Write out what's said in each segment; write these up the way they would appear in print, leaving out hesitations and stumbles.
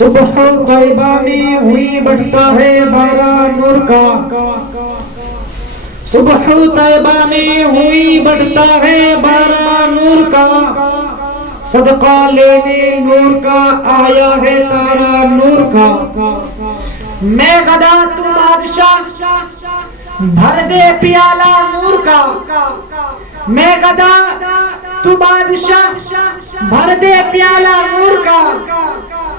صبح طیبہ میں ہوئی بڑھتا ہے بارہ نور کا، صبح طیبہ میں ہوئی بڑھتا ہے بارہ نور کا، صدقہ لینے نور کا آیا ہے تارا نور کا۔ میں گدا تو بادشاہ بھر دے پیالہ نور کا، میں گدا تو بادشاہ بھر دے پیالہ نور کا،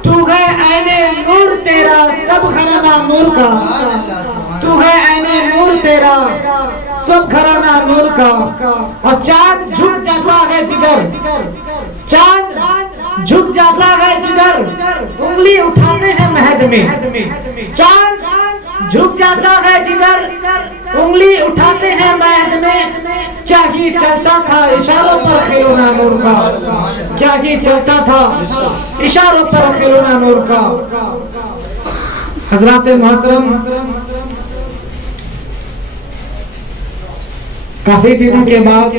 تو ہے عین نور تیرا سب گھرانہ نور کا، تو ہے عین نور تیرا سب گھرانہ نور کا۔ اور چاند جھک جاتا ہے جدھر، چاند جھک جاتا ہے جدھر انگلی اٹھاتے ہیں مہد میں، چاند جھک جاتا ہے جدھر انگلی اٹھاتے ہیں مہد میں۔ کیا ہی چلتا تھا اشاروں پر کھلونا نور کا، کیا ہی چلتا تھا اشاروں پر کھلونا نور کا۔ حضرات محترم، کافی دنوں کے بعد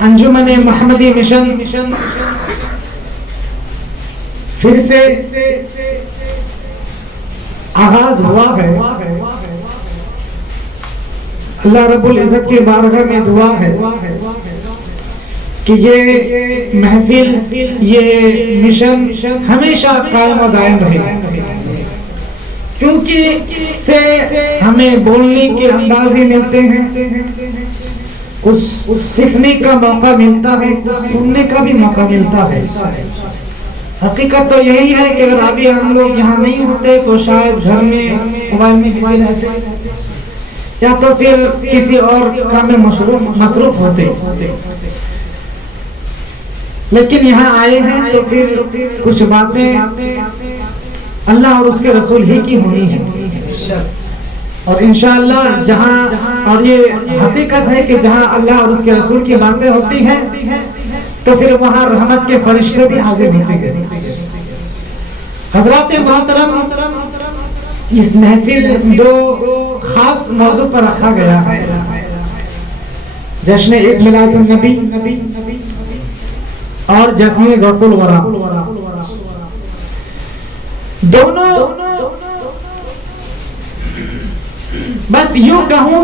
انجمن محمدی مشن پھر سے آغاز ہوا ہے۔ اللہ رب العزت کی بارگاہ میں دعا ہے کہ یہ محفل، یہ مشن ہمیشہ قائم و دائم رہے، کیونکہ اس سے ہمیں بولنے کے انداز بھی ملتے ہیں، کچھ سیکھنے کا موقع ملتا ہے، کچھ سننے کا بھی موقع ملتا ہے۔ حقیقت تو یہی ہے کہ اگر ابھی ہم لوگ یہاں نہیں ہوتے تو شاید گھر میں موبائل میں بزی رہتے یا تو پھر کسی اور کام میں مصروف ہوتے، لیکن یہاں آئے ہیں تو پھر کچھ باتیں اللہ اور اس کے رسول ہی کی ہونی ہے، اور انشاءاللہ جہاں، اور یہ حقیقت ہے کہ جہاں اللہ اور اس کے رسول کی باتیں ہوتی ہیں تو پھر وہاں رحمت کے فرشتے بھی حاضر ہوتے ہیں۔ حضرات محترم، اس محفل دو خاص موضوع پر رکھا گیا ہے، جشن عید میلاد النبی اور جشن غرف الورا۔ دونوں بس یوں کہوں،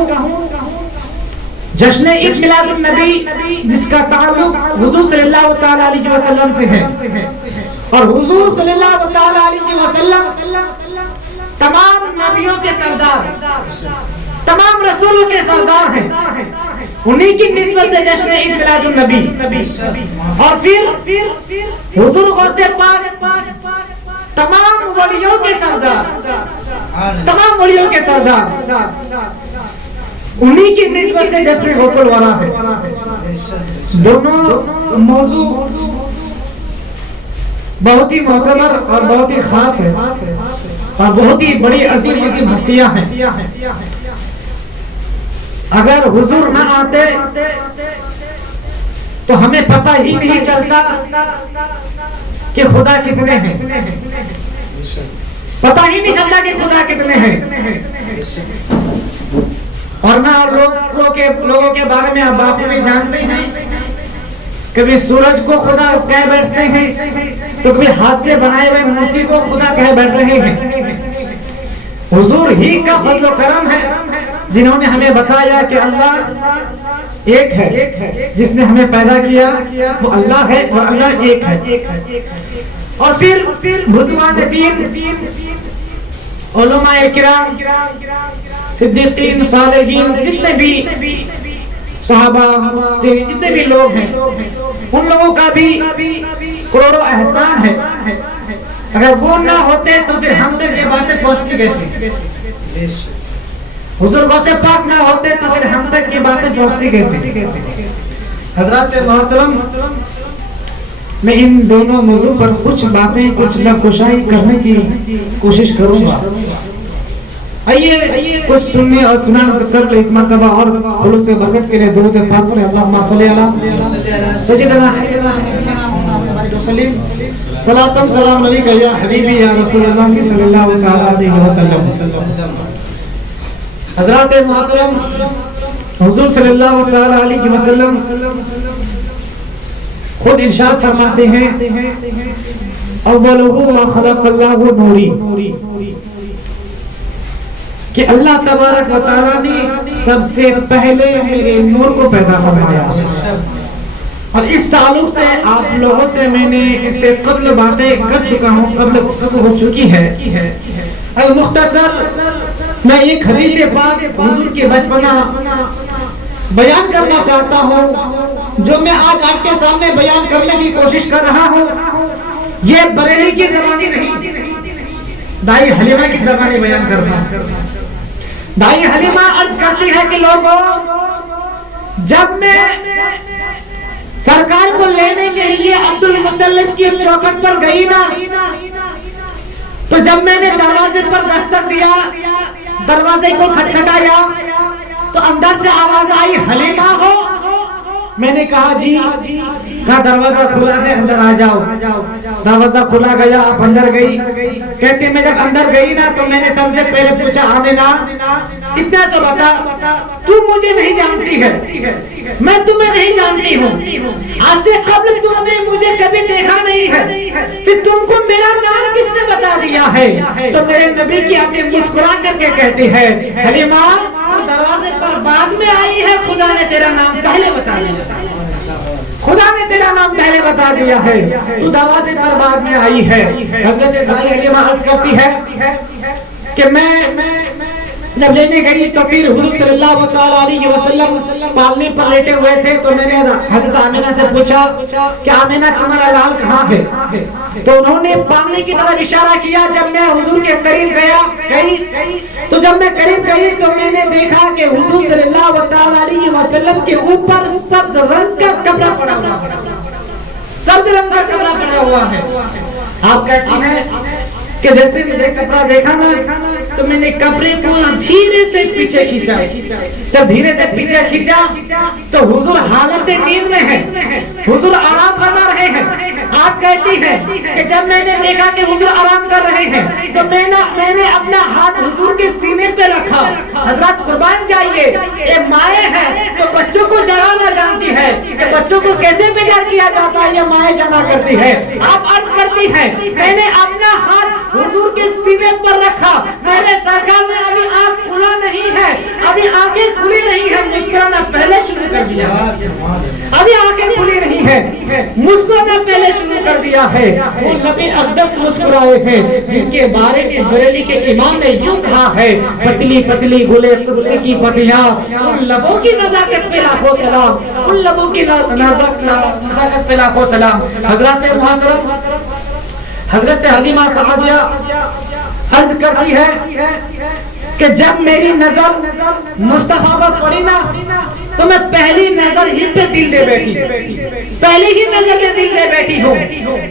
جشن عید میلاد النبی جس کا تعلق حضور صلی اللہ تعالیٰ علیہ وسلم سے ہے، اور حضور صلی اللہ تعالیٰ علیہ وسلم تمام نبیوں کے سردار، تمام رسولوں کے سردار ہیں، انہی کی نسبت سے جشن عید میلاد النبی۔ اور پھر حضور غوث پاک تمام ولیوں کے سردار، تمام ولیوں کے سردار، انہی کی نسبت سے جشن غرف الورا ہے۔ دونوں موضوع بہت ہی معتبر اور بہت ہی خاص ہے، اور بہت ہی بڑی عظیم ہستیاں ہیں۔ اگر حضور نہ آتے تو ہمیں پتہ ہی نہیں چلتا کہ خدا کتنے ہیں، پتہ ہی نہیں چلتا کہ خدا کتنے ہیں، اور نہ لوگوں کے بارے میں آپ بخوبی جانتے ہیں، کبھی سورج کو خدا کہہ بیٹھتے ہیں تو کبھی ہاتھ سے بنائے ہوئے موتی کو خدا کہہ بیٹھ رہے ہیں۔ حضور ہی کا فضل و کرم ہے جنہوں نے ہمیں بتایا کہ اللہ ایک ہے، جس نے ہمیں پیدا کیا وہ اللہ ہے، اور اللہ ایک ہے۔ اور پھر بزرگان دین، علماء کرام، صدیقین، صالحین، جتنے بھی صحابہ، جتنے بھی لوگ ہیں، ان لوگوں کا بھی کروڑوں احسان ہے۔ اگر وہ نہ ہوتے تو پھر ہم تک یہ باتیں پہنچتی کیسے؟ حضور غوث پاک نہ ہوتے تو پھر ہم تک یہ باتیں پہنچتی کیسے؟ حضرات محترم، میں ان دونوں موضوع پر کچھ باتیں، کچھ لفظ کرنے کی کوشش کروں گا۔ آئیے کچھ سننے اور سنانے سے قبل ایک مرتبہ اور خلوص برکت کے لیے درود پاک پڑھیں۔ اللہم صلی علی سیدنا محمد وسلم، صلاۃ سلام علیکہ یا حبیبی یا رسول اللہ صلی اللہ تعالیٰ علیہ وسلم۔ حضرات محترم، حضور صلی اللہ تعالیٰ علیہ وسلم خود ارشاد فرماتے ہیں اولہ ما خلق اللہ نوری، کہ اللہ تبارک و تعالیٰ نے سب سے پہلے میرے نور کو پیدا فرمایا. اور اس تعلق سے آپ لوگوں سے میں نے اس سے قبل باتیں کر چکا ہوں، قبل گفتگو ہو چکی ہے. المختصر میں ایک حدیث پاک حضور کے بچپنا بیان کرنا چاہتا ہوں، جو میں آج آپ کے سامنے بیان کرنے کی کوشش کر رہا ہوں. یہ بریلی کی زبانی نہیں، دائی حلیمہ کی زبانی بیان کر رہا ہوں. دائی حلیمہ عرض کرتی ہے کہ لوگوں، جب میں سرکار کو لینے کے لیے عبد المطلب کی چوکھٹ پر گئی نا، تو جب میں نے دروازے پر دستک دیا، دروازے کو کھٹکھٹایا، تو اندر سے آواز آئی حلیمہ ہو؟ میں نے کہا جی. کہا دروازہ کھلا ہے، اندر آ جاؤ. دروازہ کھلا گیا، آپ اندر گئی. کہتے میں جب اندر گئی نا تو میں نے سب سے پہلے پوچھا آمینہ اتنا تو بتا، تو مجھے نہیں جانتی ہے، میں تمہیں نہیں جانتی ہوں، آج سے قبل تم نے مجھے کبھی دیکھا نہیں ہے، پھر تم کو میرا نام کس نے بتا دیا ہے؟ تو میرے نبی کی اپنی مسکرا کر کے کہتی ہے حلیمہ دروازے پر بعد میں آئی ہے، خدا نے تیرا نام پہلے بتا دیا، خدا نے تیرا نام پہلے بتا دیا ہے، تو دروازے پر بعد میں آئی ہے. حضرت دائی حلیمہ عرض کرتی ہے کہ میں جب لینے گئی تو پھر حضور صلی اللہ تعالیٰ علیہ وسلم پالنے پر لیٹے ہوئے تھے. تو میں نے حضرت آمینہ سے پوچھا کہ آمینہ تمہارا لال کہاں ہے؟ تو انہوں نے پالنے کی طرف اشارہ کیا. جب میں حضور کے قریب گئی تو جب میں قریب گئی تو میں نے دیکھا کہ حضور صلی اللہ تعالیٰ علیہ وسلم کے اوپر سبز رنگ کا کپڑا پڑا ہوا ہے، سبز رنگ کا کپڑا پڑا ہوا ہے. آپ کہتی ہیں کہ جیسے مجھے کپڑا دیکھا نا تو میں نے کپڑے کو دھیرے سے پیچھے کھینچا. جب دھیرے سے پیچھے کھینچا تو حضور حالت نیند میں ہے، حضور آرام فرما رہے ہیں. آپ کہتی ہیں کہ جب میں نے دیکھا کہ حضور آرام کر رہے ہیں تو میں نے اپنا ہاتھ حضور کے سینے پہ رکھا. حضرات قربان جائیے، یہ مائیں ہیں تو بچوں کو جگانا جانتی ہے کہ بچوں کو کیسے بیدار کیا جاتا ہے، یہ مائیں جمع کرتی ہے. آپ عرض کرتی ہیں میں نے اپنا ہاتھ حضور کے سینے پر رکھا. میرے سرکار نے ابھی آنکھ کھلا نہیں ہے، ابھی آنکھیں کھلی نہیں ہے، مسکرانا پہلے شروع کر دیا. ابھی آنکھیں کھلی نہیں ہے، مسکرانا پہلے شروع کر دیا ہے. وہ نبی اقدس مسکرائے ہیں جن کے بارے میں بریلی کے امام نے یوں کہا ہے پتلی پتلی گلے قدس کی پتیاں، ان لبوں کی نزاکت پہ لاکھوں سلام، ان لبوں کی نزاکت پہ لاکھوں سلام. حضرات محترم، حضرت حلیمہ سعدیہ عرض کرتی ہے کہ جب میری نظر مصطفیٰ پر پڑی نا تو میں پہلی نظر ہی پہ دل دے بیٹھی، پہلی ہی نظر میں دل دے بیٹھی ہوں،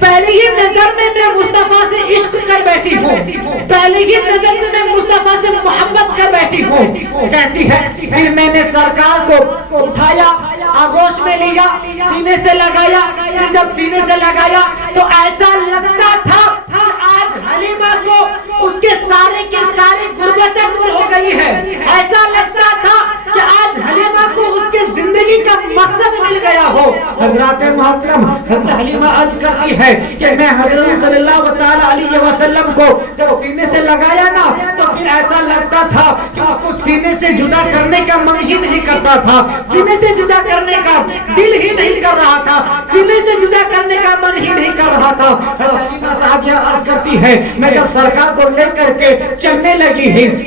پہلی ہی نظر میں مصطفیٰ سے عشق کر بیٹھی ہوں، پہلی ہی نظر سے میں مصطفیٰ سے محبت کر بیٹھی ہوں. کہتی ہے پھر میں نے سرکار کو اٹھایا، آغوش میں لیا، سینے سے لگایا. پھر جب سینے سے لگایا تو ایسا لگتا تھا کہ آج حلیمہ کو اس کے سارے غربتیں دور ہو گئی ہے. ایسا لگتا تھا کہ آج حلیمہ کو اس کے زندگی کا مقصد مل گیا ہو. حضرات محترم، حضرت حلیمہ عرض کرتی ہے کہ میں حضرت صلی اللہ تعالیٰ علیہ وسلم کو جب سینے سے لگایا نا تو پھر ایسا لگتا تھا کہ اس کو سینے سے جدا کرنے کا من ہی نہیں کرتا تھا، سینے سے جدا کرنے کا دل ہی نہیں کر رہا تھا، سینے سے جدا کرنے کا من ہی نہیں کر رہا تھا. حضرت حلیمہ سعدیہ عرض کرتی ہے میں جب سرکار کو لے کر کے چلنے لگی ہوں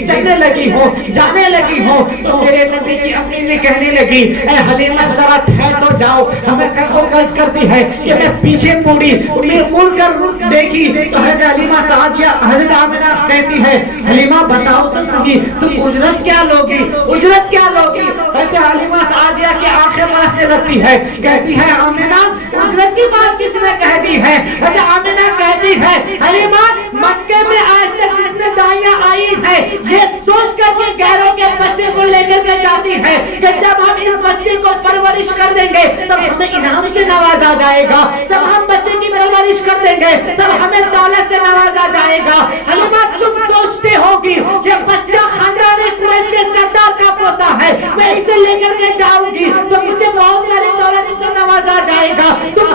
جانے لگی ہوں تو میرے نبی کی امی نے کہنے لگی اے حلیمہ ذرا ٹھہر تو جاؤ. ہمیں عرض کرتی ہے کہ میں پیچھے مڑ کر دیکھی تو حضرت حلیمہ سعدیہ حضرت آمینہ کہتی ہے حلیمہ بتاؤ تو صحیح تم اجرت کیا لوگی، اجرت کیا لوگی؟ حضرت حلیمہ سعدیہ کی آنکھیں برسنے لگتی ہے. کہتی ہے آمینہ اجرت کی بات کس نے کہہ دی ہے؟ حضرت آمینہ کہتی ہے حلیمہ مکے میں آج تک جتنے دائیاں آئی ہیں یہ سوچ کر کے غیروں کے بچے کو لے کر کے جاتی ہے کہ جب ہم اس بچے کو پرورش کر دیں گے تب ہمیں انعام سے نوازا جائے گا، جب ہم بچے کی پرورش کر دیں گے تب ہمیں دولت سے نوازا جائے گا. حلیمہ تم سوچتے ہوگی کہ بچہ خاندان قریش کے سردار کا پوتا ہے، میں اسے لے کر کے جاؤں گی تو مجھے بہت ساری دولت سے نوازا جائے گا. تم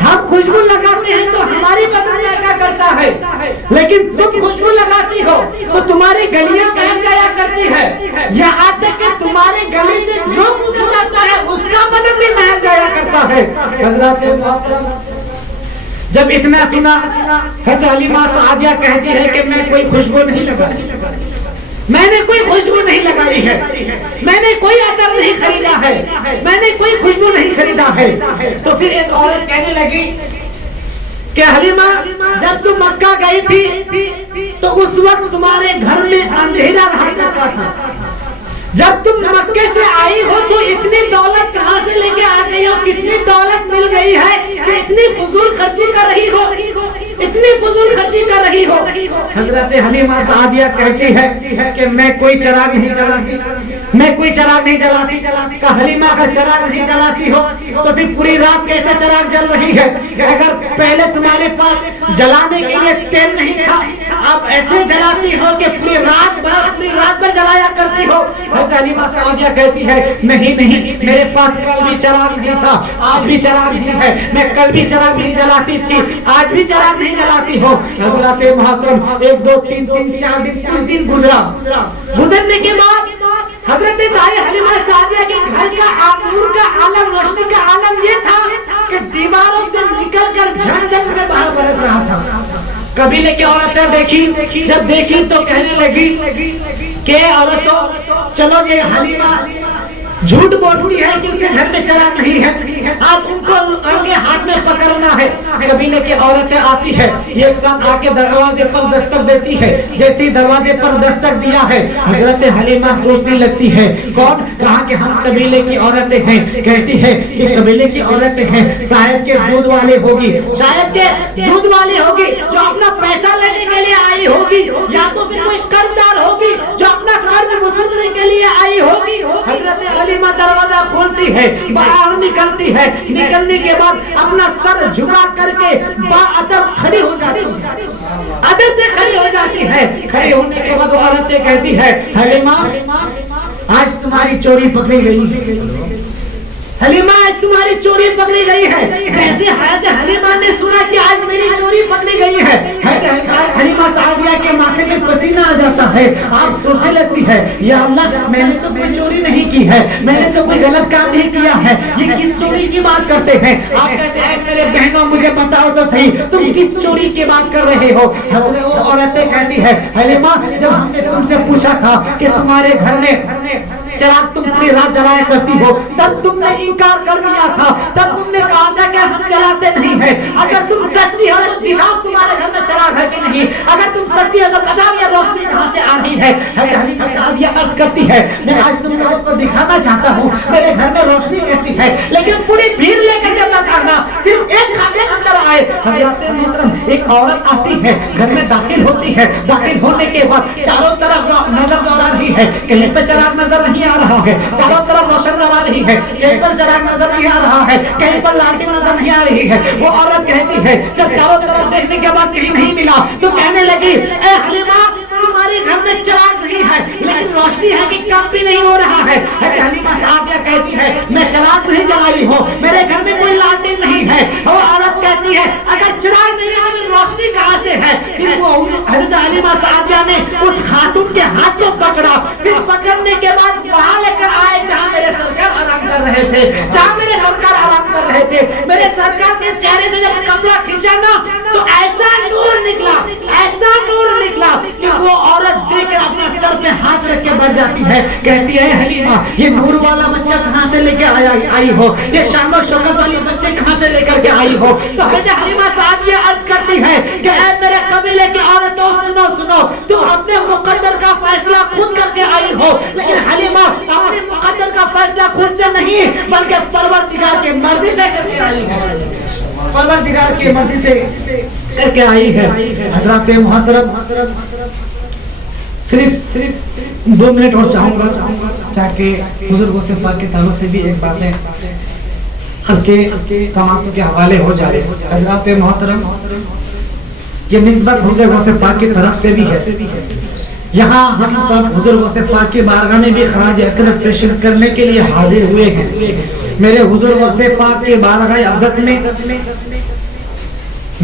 ہم خوشبو لگاتے ہیں تو ہماری بدن مہکا کرتا ہے، لیکن تم خوشبو لگاتی ہو تو تمہاری گلیاں مہک جایا کرتی ہے، یہاں تک کہ تمہارے گلے سے جو گزر جاتا ہے اس کا بدن بھی مہک جایا کرتا ہے۔ حضرات محترم جب اتنا سنا، حضرت حلیمہ سعدیہ کہتی ہے کہ میں کوئی خوشبو نہیں لگائی، میں نے کوئی خوشبو نہیں لگائی ہے، میں نے کوئی عطر نہیں خریدا ہے، میں نے کوئی خوشبو نہیں خریدا ہے۔ تو پھر ایک عورت کہنے لگی کہ حلیمہ جب تم مکہ گئی تھی تو اس وقت تمہارے گھر میں اندھیرا رہا کرتا تھا، جب تم مکے سے آئی ہو تو اتنی دولت کہاں سے لے کے آ گئی ہو، کتنی دولت مل گئی ہے کہ اتنی فضول خرچی کر رہی ہو، اتنی فضول خرچی کر رہی ہو۔ حضرت حلیمہ سعدیہ کہتی ہے کہ میں کوئی چراغ نہیں جلاتی، میں کوئی چراغ نہیں جلاتی۔ کہ حلیمہ اگر چراغ نہیں جلاتی ہو تو پھر پوری رات کیسے چراغ جل رہی ہے؟ اگر پہلے تمہارے پاس جلانے کے لیے تیل نہیں تھا، اب ایسے جلاتی ہو کہ پوری رات بھر جلایا کرتی ہو۔ حضرت حلیمہ سعدیہ کہتی ہے نہیں، میرے پاس کل بھی چراغ نہیں تھا، آج بھی چراغ نہیں ہے، میں کل بھی چراغ نہیں جلاتی تھی، آج بھی چراغ نہیں جلاتی ہو۔ حضرات محترم 1 2 3 4 دن 30 دن گزرنے کے بعد حضرت دائی حلیمہ سعدیہ کے گھر کا نور کا عالم، روشنی کا عالم یہ تھا کہ دیواروں سے نکل کر جھنجھن میں باہر برس رہا تھا۔ قبیلے کی عورتیں دیکھی، جب دیکھی تو کہنے لگی کہ عورتوں چلو یہ حلیمہ جھوٹ بولتی ہے کہ اسے گھر میں چراغ نہیں ہے، آج ان کو ان کے ہاتھ میں پکڑنا ہے۔ قبیلے کی عورتیں آتی ہے، ایک ساتھ آ کے دروازے پر دستک دیتی ہے، جیسے دروازے پر دستک دیا ہے حضرت حلیمہ سوچنے لگتی ہے کون؟ کہا کہ ہم قبیلے کی عورتیں ہیں۔ کہتی ہے کہ قبیلے کی عورتیں ہیں، شاید کہ دودھ والے ہوگی، شاید کہ دودھ والے ہوگی جو اپنا پیسہ لینے کے لیے آئی ہوگی، یا تو پھر کوئی قرض دار ہوگی جو اپنا قرض وصولنے کے لیے آئی ہوگی۔ حضرت حلیمہ دروازہ کھولتی ہے، باہر نکلتی ہے، نکلنے کے بعد اپنا سر جھکا کر کے باادب کھڑی ہو جاتی ہے، ادب سے کھڑی ہو جاتی ہے۔ کھڑی ہونے کے بعد وہ عورتیں کہتی ہے حلیمہ آج تمہاری چوری پکڑی گئی ہے، حلیمہ آج تمہاری چوری پکڑی گئی ہے۔ جیسے حضرت حلیمہ نے سنا کہ آج میری چوری پکڑی گئی ہے، حضرت حلیمہ سعدیہ کے ماتھے میں پسینہ آ جاتا ہے، آپ سوچنے لگتی ہے یا اللہ میں نے تو کوئی چوری نہیں کی ہے، میں نے تو کوئی غلط کام نہیں کیا ہے، یہ کس چوری کی بات کرتے ہیں؟ آپ کہتے ہیں میرے بہنوں مجھے بتاؤ تو صحیح تم کس چوری کی بات کر رہے ہو؟ حضرت وہ عورتیں کہتی ہے حلیمہ جب ہم نے تم سے پوچھا تھا کہ تمہارے گھر میں چراغ تم پوری رات جلایا کرتی ہو، تب تم نے انکار کر دیا تھا، تب تم نے کہا تھا کہ ہم جلاتے نہیں ہیں۔ اگر تم سچی ہو تو دکھاؤ تمہارے گھر میں چراغ ہے کہ نہیں، اگر تم سچی ہو تو بتاؤ یہ روشنی کہاں سے آ رہی ہے۔ حضرت حلیمہ سعدیہ عرض کرتی ہے میں آج تم لوگوں کو دکھانا چاہتا ہوں میرے گھر میں روشنی کیسی ہے، لیکن پوری بھیڑ لے کر کے مت آنا، صرف ایک خادم اندر آئے۔ حضرات محترم ایک عورت آتی ہے، گھر میں داخل ہوتی ہے، داخل ہونے کے بعد چاروں طرف نظر دوڑا رہی ہے، کہیں پہ چراغ نظر نہیں آ رہا ہے، چاروں طرف روشن نظر آ رہی ہے، کہیں پر چراغ نظر نہیں آ رہا ہے، کہیں پر لالٹین نظر نہیں آ رہی ہے۔ وہ عورت کہتی ہے جب چاروں طرف دیکھنے کے بعد کہیں نہیں ملا تو کہنے لگی اے حلیمہ تمہارے گھر میں چراغ نہیں ہے لیکن روشنی ہے کہ کم بھی نہیں ہو رہا ہے۔ حلیمہ سعدیہ کہتی ہے میں چراغ نہیں جلائی ہوں، میرے گھر میں کوئی لالٹین نہیں ہے۔ وہ عورت کہتی ہے اگر چراغ نہیں ہے تو روشنی کہاں سے ہے؟ پھر وہ حضرت حلیمہ سعدیہ نے اس خاتون کے ہاتھ کو پکڑا، پھر پکڑنے کے بعد وہاں لے کر آئے جہاں میرے سرکار آرام کر رہے تھے، جہاں میرے سرکار آرام کر رہے تھے۔ میرے سرکار کے چہرے سے جب کپڑا کھینچا نا تو ایسا نور نکلا، ایسا نور نکلا کہ وہ عورت دیکھ کر اپنا سر پہ ہاتھ رکھ کے بڑھ جاتی ہے، کہتی ہے حلیمہ یہ نور والا بچہ کہاں سے لے کے آئی ہو، یہ شان و شوکت والی بچے کہاں سے لے کر کے آئی ہو؟ تو حضرت حلیمہ سعدیہ عرض کرتی ہے کہ اے میرے قبیلے کی عورتوں سنو، تم اپنے مقدر کا فیصلہ خود کر کے آئی ہو، لیکن حلیمہ اپنے مقدر کا فیصلہ خود سے نہیں بلکہ پروردگار کی مرضی سے کر کے آئی ہے، پروردگار کی مرضی سے کر کے آئی ہے۔ حضرات محترم صرف 2 منٹ اور چاہوں گا تاکہ بزرگوں سے پاک کے تعلق سے بھی ایک باتیں ہلکے سماعتوں کے حوالے ہو جائے۔ حضرات محترم یہ نسبت بزرگوں سے پاک کی طرف سے بھی ہے، یہاں ہم سب بزرگوں سے پاک کی بارگاہ میں بھی خراج عقیدت پیش کرنے کے لیے حاضر ہوئے ہیں۔ میرے بزرگوں سے پاک کی بارگاہ اقدس میں